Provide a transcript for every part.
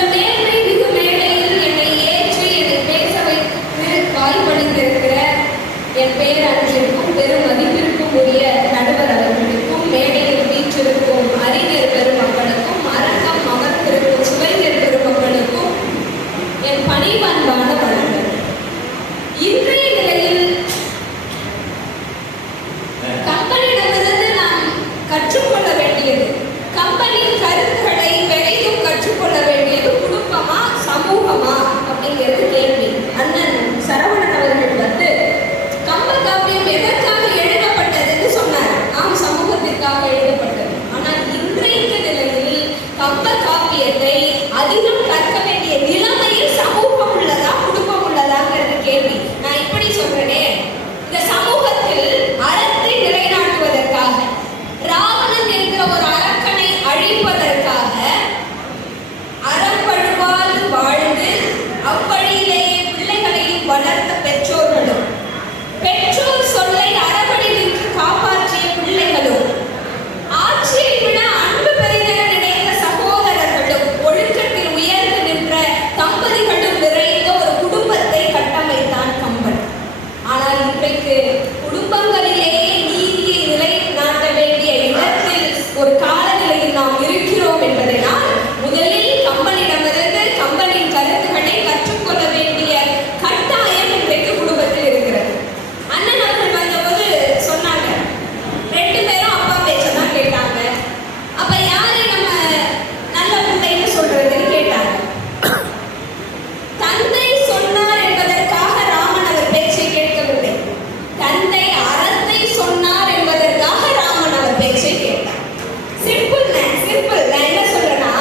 இந்த மேன்மை மிகு மேடையில் என்னை ஏற்றி என்னை பேச வைத்து வாய்ப்பளித்திருக்கிற என் பேரன்பிற்கும் பெரும் மதிப்பிற்கும் உரிய நடுவர் அவர்களுக்கும் மேடையில் வீற்றிருக்கும் அறிஞர் பெருமக்களுக்கும் அரங்கம் அமர்ந்திருக்கும் சுவைஞர் பெருமக்களுக்கும் என் பணிவன்பான வணக்கம். இன்றைய நிலையில் கம்பெனியிடமிருந்து நாம் கற்றுக்கொள்ள வேண்டியது, கம்பெனியின் கருத்துக்களை பெரிதும் கற்றுக்கொள்ள வேண்டியது குடும்பமா சமூகமா அப்படிங்கிறது கேள்வி. அண்ணன் சரவணன் அவர்கள் வந்து கம்ப காப்பியம் எதற்காக எழுதப்பட்டதுன்னு சொன்னார். ஆம், சமூகத்திற்காக எழுதப்பட்டது. ஆனால் இன்றைய நிலையில் கம்ப காப்பியத்தை அதிகம் கற்க வேண்டிய நிலைமையில் சமூகம் உள்ளதா குடும்பம் உள்ளதாங்கிறது கேள்வி. நான் இப்படி சொல்றேனே, இந்த சமூகத்தில் அறத்தை நிலைநாட்டுவதற்காக ராவணன் என்கிற ஒரு அரக்கனை அழிப்பதற்காக அறப்பழுவால் வாழ்ந்து அவ்வழியிலேயே பிள்ளைகளையும் வளர்த்த பெற்றோர்களும் பெற்றோர் சொல்லை அறப்படி நின்று காப்பாற்றிய பிள்ளைகளும் ஆட்சியை விட அன்பு பெரிதென நினைத்த சகோதரர்களும் ஒழுக்கத்தில் உயர்ந்து நின்ற தம்பதிகளும் நிறைந்த ஒரு குடும்பத்தை கட்டமைத்தான் கம்பன். ஆனால் இன்றைக்கு குடும்பங்களிலேயே நீதியை நிலைநாட்ட வேண்டிய இடத்தில் ஒரு காலநிலையில் நாம் இருக்கிறோம் என்பதனால் முதலில் கம்பனிடமிருந்து கம்பனின் கருத்துக்களை கற்றுக்கொள்ள வேண்டிய கட்டாயம் இன்றைக்கு குடும்பத்தில் இருக்கிறது. அண்ணன் அவர்கள் வந்தபோது சொன்னாங்க, 2 பேரும் அப்பா பேச்சதான் கேட்டாங்க. அப்ப யாரை நம்ம நல்ல பிள்ளைன்னு சொல்றதுன்னு கேட்டாங்க. தந்தை சொன்னார் என்பதற்காக ராமன் அவர் பேச்சை கேட்கவில்லை. தந்தை அறத்தை சொன்னார் என்பதற்காக ராமன் அவர் பேச்சை கேட்டார். சிம்பிள். நான் என்ன சொல்றேன்னா,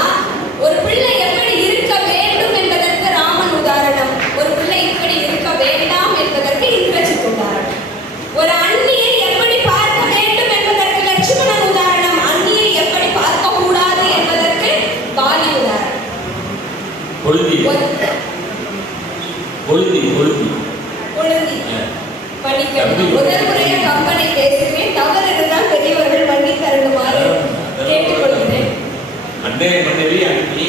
ஒரு பிள்ளை எப்படி இருக்க வேண்டும் என்பதற்கு ராமன் உதாரணம், ஒரு பிள்ளை இப்படி இருக்க வேண்டாம் என்பதற்கு இந்திரஜித் உதாரணம், ஒரு அண்ணியை எப்படி பார்க்க வேண்டும் என்பதற்கு லட்சுமணன் உதாரணம், அண்ணியை எப்படி பார்க்க கூடாது என்பதற்கு பாலி உதாரணம். முதல் முறையா கம்பெனி பேசுகிறேன், தவறு இருந்தால் பெரியவர்கள் வங்கி தருமாறு கேட்டுக்கொள்கிறேன். அன்னைய மனைவி அண்ணி,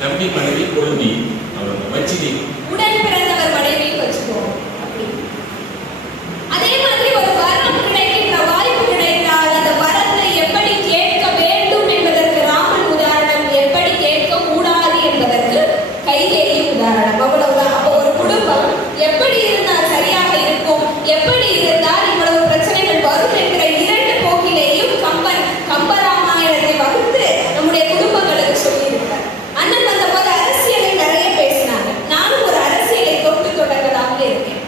தம்பி மனைவி கொழுந்தி, உடன் பிறந்தவர் மனைவி வச்சுக்குவோம். அதே மாதிரி ஒரு வரம் கிடைக்கின்ற வாய்ப்பு கிடைத்தால் அந்த வரத்தை எப்படி கேட்க வேண்டும் என்பதற்கு ராமன் உதாரணம், எப்படி கேட்க கூடாது என்பதற்கு கைகேயி உதாரணம். அவ்வளவுதான். அப்போ ஒரு குடும்பம் எப்படி இருந்தால் சரியாக இருக்கும், எப்படி இருந்தால் இவ்வளவு பிரச்சனைகள் வரும் என்கிற 2 போக்கிலேயும் கம்பராமாயணத்தை வகுத்து நம்முடைய குடும்பங்களுக்கு சொல்லியிருக்கார். அண்ணன் வந்த போது அரசியலை நிறைய பேசினாங்க. நானும் ஒரு அரசியலை தொட்டு தொடங்கலாம்னு இருக்கேன்.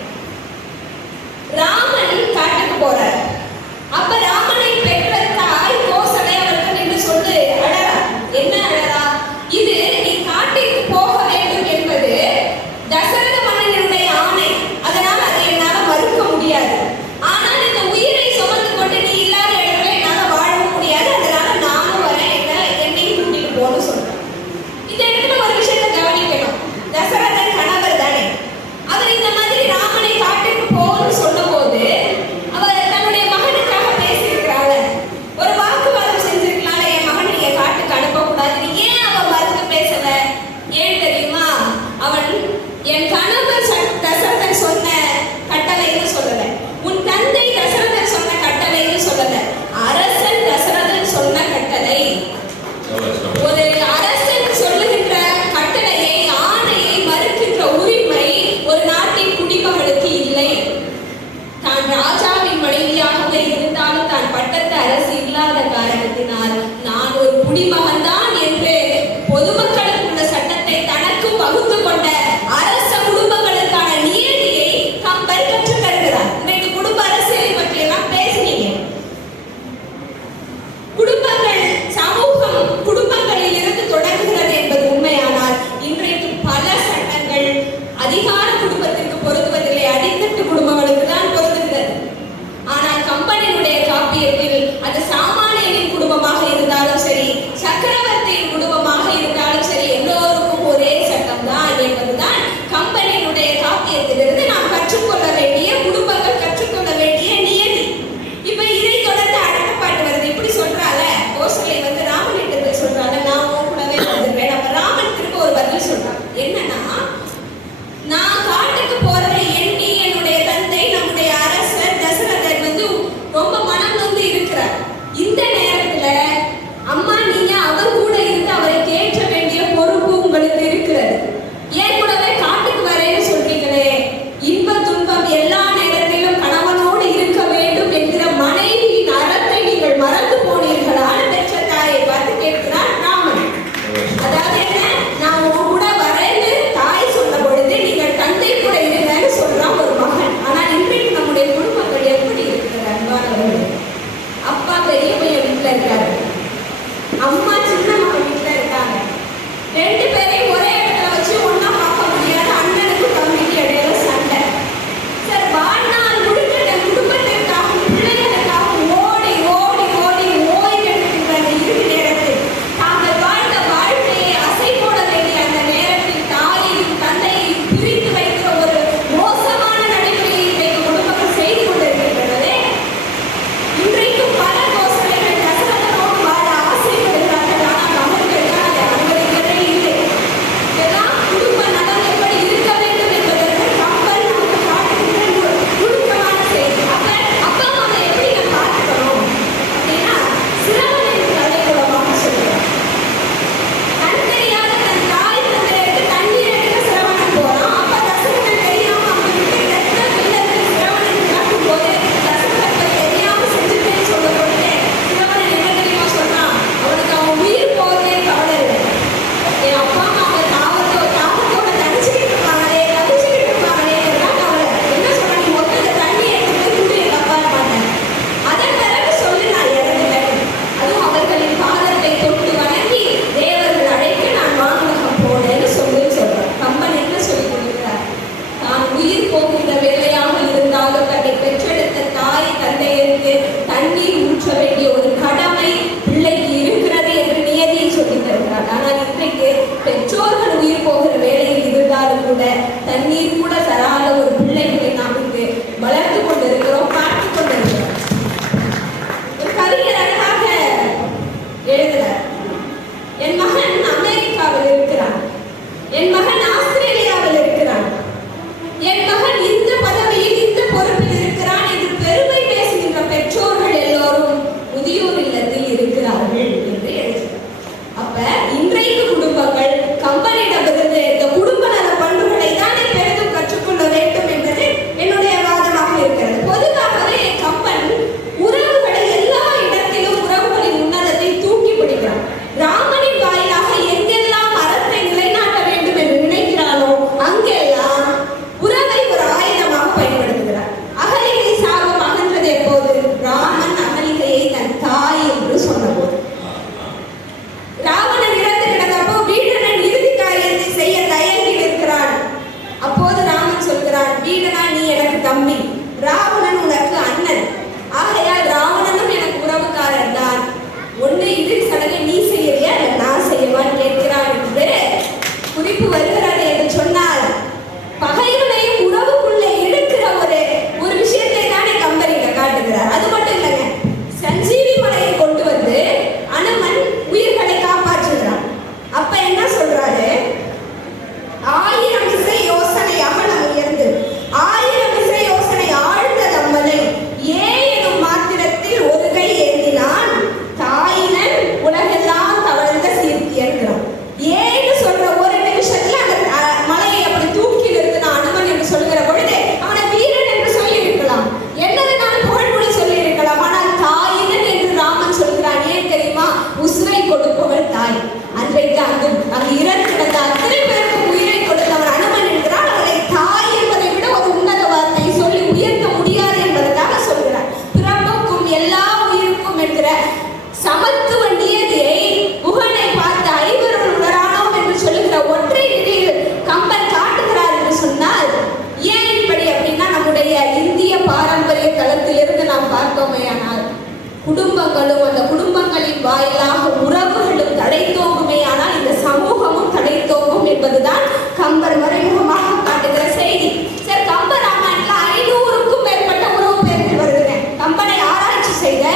கல்வியின் வாயிலாக உறவுகளும் தழைத்தோங்குமே, ஆனால் இந்த சமூகமும் தழைத்தோங்கும் என்பதுதான் கம்பர் மறைமுகமாக காட்டுகிற செய்தி. சார், கம்ப ராமாயணத்துல 500க்கும் மேற்பட்ட உறவு பெயர்கள் வருதுங்க. கம்பனை ஆராய்ச்சி செய்த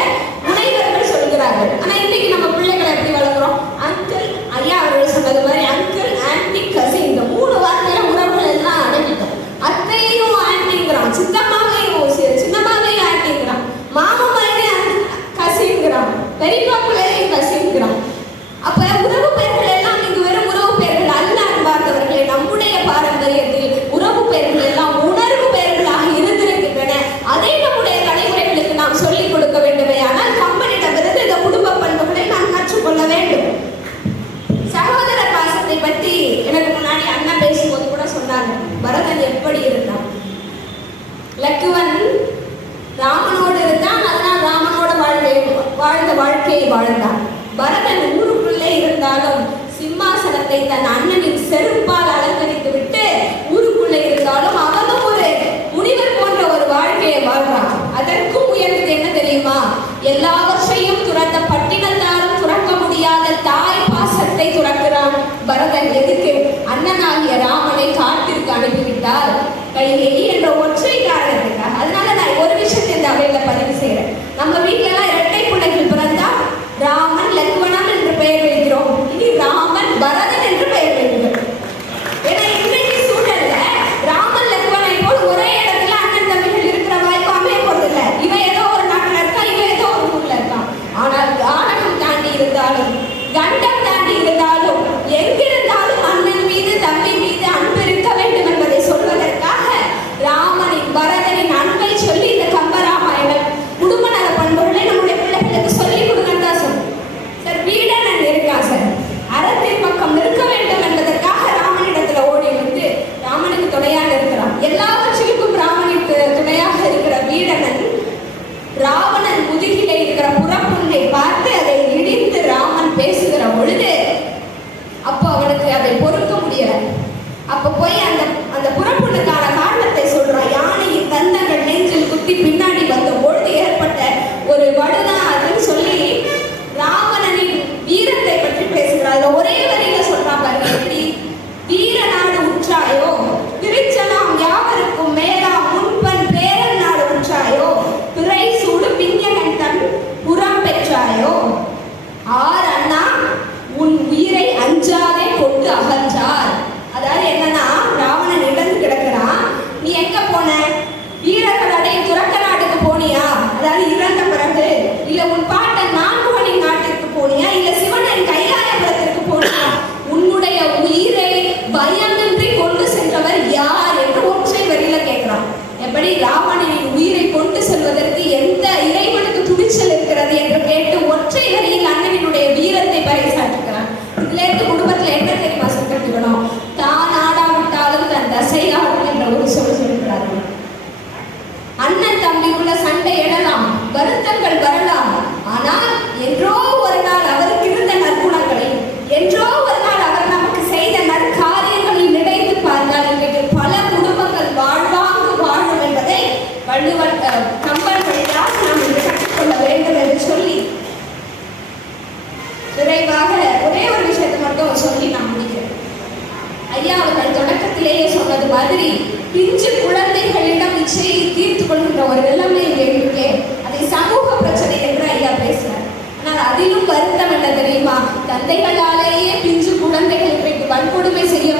முனைவர்கள் சொல்கிறார்கள். ஆனா இன்னைக்கு நம்ம பிள்ளைகளை எப்படி வளர்க்குறோம்? அங்கிள், ஐயா அவர்கள் சொன்னது மாதிரி அங்கிள், ஆன்டி, கசின், இந்த 3 வார்த்தையில உறவுகள் எல்லாம் அடங்கிட்டோம். அத்தையும் ஆன்டிங்கிறான், சித்தம்மாவையும் சின்னம்மாவையும் ஆன்டிங்கிறான், மாமம்மாவையும் கசின்கிறான், பெரியப்பா பிள்ளையும் கசின்கிறான். அப்ப உறவு பெயர்கள் எல்லாம் இங்கு வெறும் உறவு பெயர்கள் அல்ல அன்பார்ந்தவர்களே. நம்முடைய பாரம்பரியத்தில் உறவு பெயர்கள் எல்லாம் உணர்வு பெயர்களாக இருந்திருக்கின்றன. அதை நம்முடைய தலைமுறைகளுக்கு நாம் சொல்லிக் கொடுக்க வேண்டுமே. ஆனால் கம்பனிடமிருந்து இந்த குடும்ப பண்புகளை நாம் கற்றுக்கொள்ள வேண்டும். சகோதர பாசத்தை பற்றி எனக்கு முன்னாடி அண்ணா பேசும்போது கூட சொன்னாங்க. பரதன் எப்படி இருந்தான்? லக்குவன் ராமனோடு இருந்தான், அதனால் ராமனோட வாழ்ந்த வாழ்க்கையை வாழ்ந்தான். பரதன் ஊருக்குள்ளே இருந்தாலும் சிம்மாசனத்தை தன் அண்ணனின் செருப்பால் அலங்கரித்து விட்டு ஊருக்குள்ளே இருந்தாலும் அவனும் ஒரு முனிவர் போன்ற ஒரு வாழ்க்கையை வாழ்றான். அதற்கும் உயர்ந்தது என்ன தெரியுமா? எல்லாவற்றையும் துறந்த பட்டினத்தாரும் துறக்க முடியாத தாய் பாசத்தை துறக்கிறான் பரதன். எதுக்கு? அண்ணனாகிய ராமனை காட்டிற்கு அனுப்பிவிட்டார் கைகேயி என்ற ஒற்றை காரணத்துக்காக. அதனால நான் ஒரு விஷயத்தை இந்த அவையில பதிவு செய்யறேன். நம்ம வீட்டுல எல்லாம் இரட்டை பிள்ளைகள் பிறந்தா ராமன் லக்வணன் என்று பெயர் வைக்கிறோம். இனி ராமன் பரதன் என்று பெயர் வைக்கிறோம். ஏன்னா இன்றைக்கு சூழல்ல ராமன் லக்வனை போல் ஒரே இடத்துல அண்ணன் தம்பிகள் இருக்கிற வாய்ப்பு அமைய போறதில்லை. இவன் ஏதோ ஒரு நாட்டுல இருக்கான், இவன் ஏதோ ஒரு ஊர்ல இருக்கான். ஆனால் கானகம் தாண்டி இருந்தாலும், கண்டம் தாண்டி இருந்தாலும், எங்கிருந்தாலும் அண்ணன் மீது தம்பி மீது அன்பு இருக்க வேண்டும் என்பதை சொல்வதற்காக ராமனின் பரதனின் அன்பை சொல்லி இந்த கம்பராமாயணம் குடும்ப நல பண்புகளை நம்முடைய பிள்ளைகளுக்கு சொல்லிக் கொடுங்கன்னு தான் சொல்லுங்க. சார், வீடனன் இருக்கா சார், அறத்தின் பக்கம் நிற்க வேண்டும் என்பதற்காக ராமனிடத்துல ஓடி வந்து ராமனுக்கு துணையாக இருக்கிறான். எல்லாவற்றிற்கும் ராமனுக்கு துணையாக இருக்கிற வீடனன் ராவணன் முதுகிலே இருக்கிற புறப்புண்ணை பார்த்து அதை இடித்து ராமன் பேசுகிற பொழுது அப்போ அவனுக்கு அதை பொறுக்க முடியல. அப்ப போய் அந்த புறப்புண்ணுக்கான காரணத்தை சொல்றான். யானையின் தந்தங்கள் நெஞ்சில் குத்தி பின்னாடி வந்த பொழுது ஏற்பட்ட ஒரு வடுதான் அதுன்னு சொல்லி ராவணனின் வீரத்தை பற்றி பேசுகிறார். ஒரே வரியில சொல்றான் பாருங்க. எப்படி? வீர நாடு உற்றாயோ, திருச்சலாம் யாவருக்கும் மேலா முன்பன் பேரன் நாடு உற்றாயோ, பிறை சூடு பிஞ்சகன் தன் புறம் பெற்றாயோ, ஆர் அண்ணா உன் உயிரை அஞ்சாதே கொண்டு அகன்றார். அதாவது என்னன்னா, ராவணன் இழந்து கிடக்கிறான். நீ எங்க போன? வீரர்கள் அடையும் துறக்க நாட்டுக்கு போனியா? அதாவது இறந்த பிறகு, இல்ல உன் பாட்டன் நான்முகனின் நாட்டிற்கு போனியா, இல்ல சிவனின் கைலாயபுரத்திற்கு போனியா? உன்னுடைய உயிரை பயமின்றி கொண்டு சென்றவர் யார் என்று ஒற்றை வரியில கேட்கிறான். எப்படி ராவணனின் உயிரை கொண்டு செல்வதற்கு எந்த இறைவனுக்கு துணிச்சல் இருக்கிறது என்று கேட்டு ஒற்றை வரியில் அண்ணனினுடைய வீரத்தை பறைசாற்றுகிறான். இதுல இருந்து குடும்பத்துல என்ன தெரியுமா கற்றுக்கணும்? தான் ஆடாவிட்டாலும் தன் தசையாடும் என்ற ஒரு சொல்கிறார்கள். அண்ணன் தம்பிக்குள்ள சண்டை எழலாம், வருத்தங்கள் வரலாம். ஆனால் என்றோ ஒரு நாள் அவருக்கு இருந்த நற்குணங்களை, என்றோ ஒரு நாள் அவர் நமக்கு செய்த நற்காரியங்களை நினைத்து பார்த்தால் இன்றைக்கு பல குடும்பங்கள் வாழ்வாங்கு வாழும் என்பதை வள்ளுவர் கம்பன் வழியாக நாம் இன்று கற்றுக்கொள்ள வேண்டும் என்று சொல்லி விரைவாக ஒரே ஒரு விஷயத்தை மட்டும் சொல்லி நான் முடிக்கிறேன். ஐயா அவர்கள் தொடக்கத்திலேயே சொன்னது மாதிரி பிஞ்சு குழந்தைகளிடம் இச்சையை தீர்த்து கொள்கின்ற ஒரு நிலைமை இருக்கே, அதை சமூக பிரச்சனை என்று ஐயா பேசினார். ஆனால் அதிலும் வருத்தம் என்ன தெரியுமா? தந்தைகளாலேயே பிஞ்சு குழந்தைகள் இன்றைக்கு வன்கொடுமை செய்ய